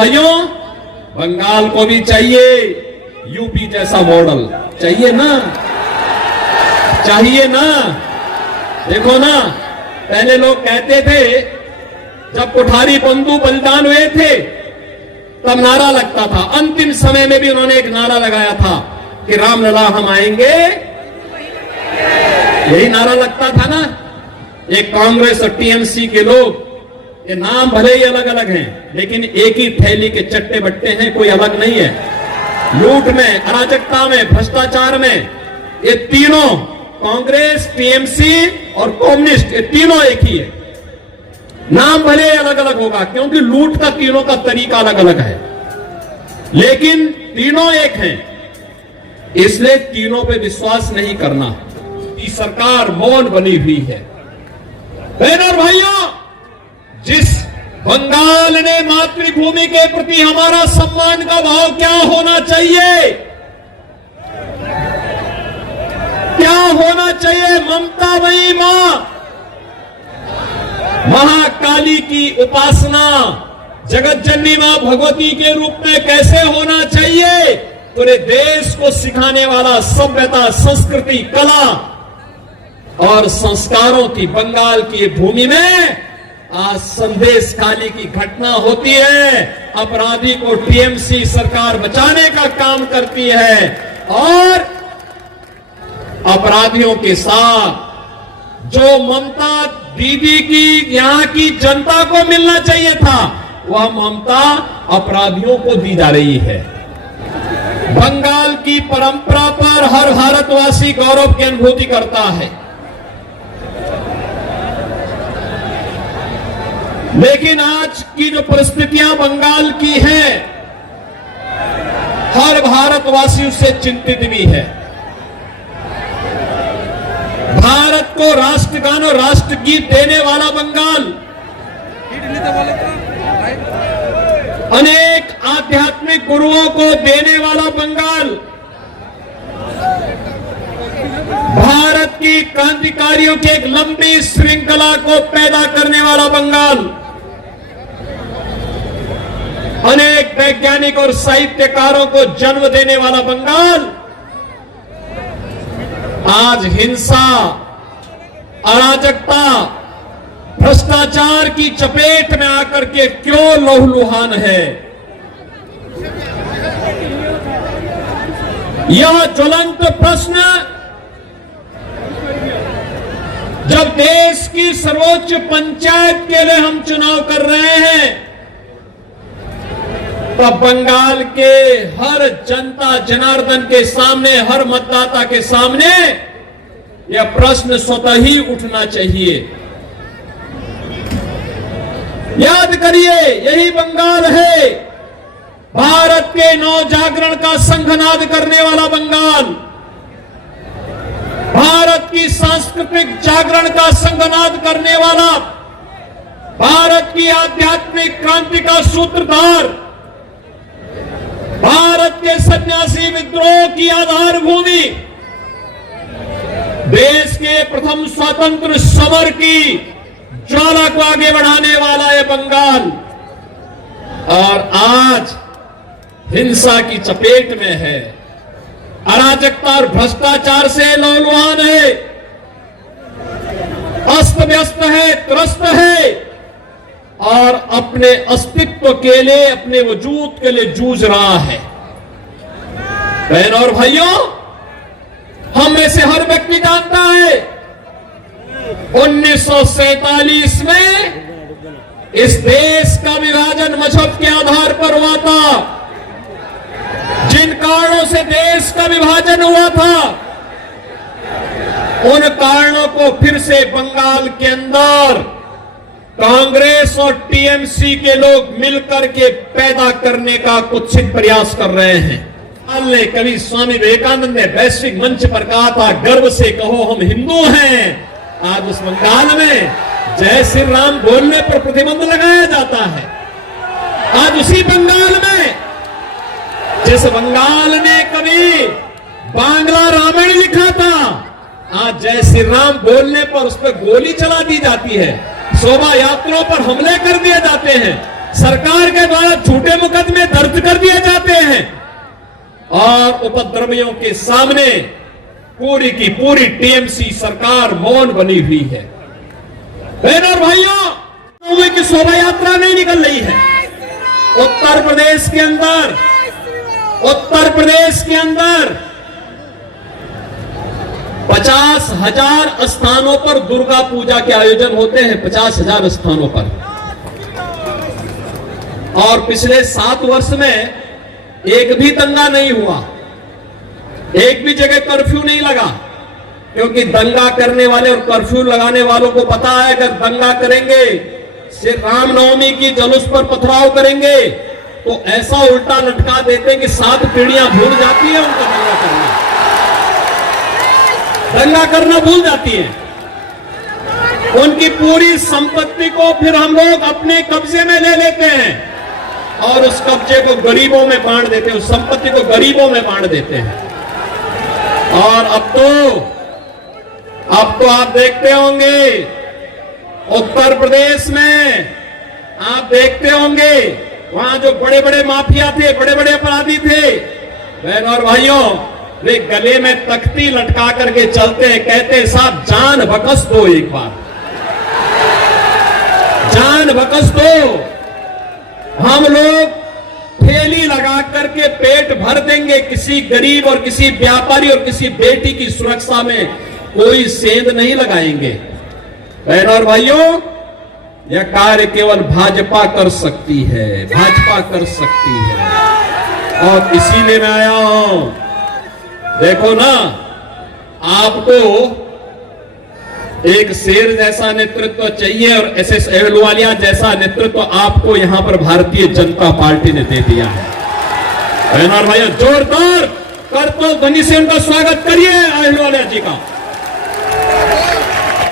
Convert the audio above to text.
भाइयों, बंगाल को भी चाहिए यूपी जैसा मॉडल, चाहिए ना, चाहिए ना। देखो ना, पहले लोग कहते थे जब कोठारी बंधु बलिदान हुए थे तब नारा लगता था, अंतिम समय में भी उन्होंने एक नारा लगाया था कि रामलला हम आएंगे, यही नारा लगता था ना। एक कांग्रेस और टीएमसी के लोग, ये नाम भले ही अलग अलग हैं लेकिन एक ही थैली के चट्टे बट्टे हैं, कोई अलग नहीं है। लूट में, अराजकता में, भ्रष्टाचार में, ये तीनों कांग्रेस, टीएमसी और कम्युनिस्ट, ये तीनों एक ही है। नाम भले अलग अलग होगा क्योंकि लूट का तीनों का तरीका अलग अलग है, लेकिन तीनों एक हैं, इसलिए तीनों पे विश्वास नहीं करना। ये सरकार मौन बनी हुई है। बहनों और भाइयों, जिस बंगाल ने मातृभूमि के प्रति हमारा सम्मान का भाव क्या होना चाहिए, क्या होना चाहिए? ममतामयी मां महाकाली की उपासना जगत जननी मां भगवती के रूप में कैसे होना चाहिए, पूरे देश को सिखाने वाला सभ्यता, संस्कृति, कला और संस्कारों की बंगाल की भूमि में आज संदेश खाली की घटना होती है। अपराधी को टीएमसी सरकार बचाने का काम करती है और अपराधियों के साथ जो ममता दीदी की यहां की जनता को मिलना चाहिए था, वह ममता अपराधियों को दी जा रही है। बंगाल की परंपरा पर हर भारतवासी गौरव की अनुभूति करता है, लेकिन आज की जो परिस्थितियां बंगाल की हैं, हर भारतवासी उससे चिंतित भी है। भारत को राष्ट्रगान और राष्ट्रगीत देने वाला बंगाल, अनेक आध्यात्मिक गुरुओं को देने वाला बंगाल, भारत की क्रांतिकारियों की एक लंबी श्रृंखला को पैदा करने वाला बंगाल, अनेक वैज्ञानिक और साहित्यकारों को जन्म देने वाला बंगाल आज हिंसा, अराजकता, भ्रष्टाचार की चपेट में आकर के क्यों लहूलुहान है? यह ज्वलंत प्रश्न जब देश की सर्वोच्च पंचायत के लिए हम चुनाव कर रहे हैं, तब बंगाल के हर जनता जनार्दन के सामने, हर मतदाता के सामने यह प्रश्न स्वतः ही उठना चाहिए। याद करिए, यही बंगाल है भारत के नव जागरण का शंखनाद करने वाला बंगाल, भारत की सांस्कृतिक जागरण का शंखनाद करने वाला, भारत की आध्यात्मिक क्रांति का सूत्रधार, भारत के सन्यासी विद्रोह की आधार भूमि, देश के प्रथम स्वतंत्र समर की ज्वाला को आगे बढ़ाने वाला है बंगाल, और आज हिंसा की चपेट में है, अराजकता और भ्रष्टाचार से लहूलुहान है, अस्त व्यस्त है, त्रस्त है और अपने अस्तित्व के लिए, अपने वजूद के लिए जूझ रहा है। बहनों और भाइयों, हम में से हर व्यक्ति जानता है 1947 में इस देश का विभाजन मजहब के आधार पर हुआ था। जिन कारणों से देश का विभाजन हुआ था, उन कारणों को फिर से बंगाल के अंदर कांग्रेस और टीएमसी के लोग मिलकर के पैदा करने का कुत्सित प्रयास कर रहे हैं। कवि स्वामी विवेकानंद ने वैश्विक मंच पर कहा था, गर्व से कहो हम हिंदू हैं। आज उस बंगाल में जय श्री राम बोलने पर प्रतिबंध लगाया जाता है। आज उसी बंगाल में, जिस बंगाल ने कभी बांग्ला रामायण लिखा था, आज जय श्री राम बोलने पर उस पर गोली चला दी जाती है, शोभा यात्राओं पर हमले कर दिए जाते हैं, सरकार के द्वारा झूठे मुकदमे उपद्रवियों के सामने पूरी की पूरी टीएमसी सरकार मौन बनी हुई है। बहनों और भाइयों, नौवीं की शोभा यात्रा नहीं निकल रही है। उत्तर प्रदेश के अंदर 50,000 स्थानों पर दुर्गा पूजा के आयोजन होते हैं, 50,000 स्थानों पर। और पिछले 7 वर्ष में एक भी दंगा नहीं हुआ, एक भी जगह कर्फ्यू नहीं लगा, क्योंकि दंगा करने वाले और कर्फ्यू लगाने वालों को पता है अगर दंगा करेंगे, सिर्फ रामनवमी की जुलूस पर पथराव करेंगे तो ऐसा उल्टा लटका देते हैं कि 7 पीढ़ियां भूल जाती है उनका दंगा करना भूल जाती है। उनकी पूरी संपत्ति को फिर हम लोग अपने कब्जे में ले लेते हैं और उस कब्जे को गरीबों में बांट देते हैं, उस संपत्ति को गरीबों में बांट देते हैं। और अब तो आप देखते होंगे उत्तर प्रदेश में, आप देखते होंगे वहां जो बड़े बड़े माफिया थे, बड़े बड़े अपराधी थे, बहनों और भाइयों, वे गले में तख्ती लटका करके चलते हैं, कहते हैं साहब जान बकस दो, एक बार जान बकस दो, हम लोग ठेली लगा करके पेट भर देंगे। किसी गरीब और किसी व्यापारी और किसी बेटी की सुरक्षा में कोई सेंध नहीं लगाएंगे। बहनों और भाइयों, यह कार्य केवल भाजपा कर सकती है, भाजपा कर सकती है। और इसीलिए मैं आया हूं। देखो ना, आपको एक शेर जैसा नेतृत्व चाहिए और एसएस अहलुवालिया जैसा नेतृत्व आपको यहां पर भारतीय जनता पार्टी ने दे दिया है। बहनों और भाइयों, जोरदार करतल ध्वनि से उनका स्वागत करिए अहलुवालिया जी का।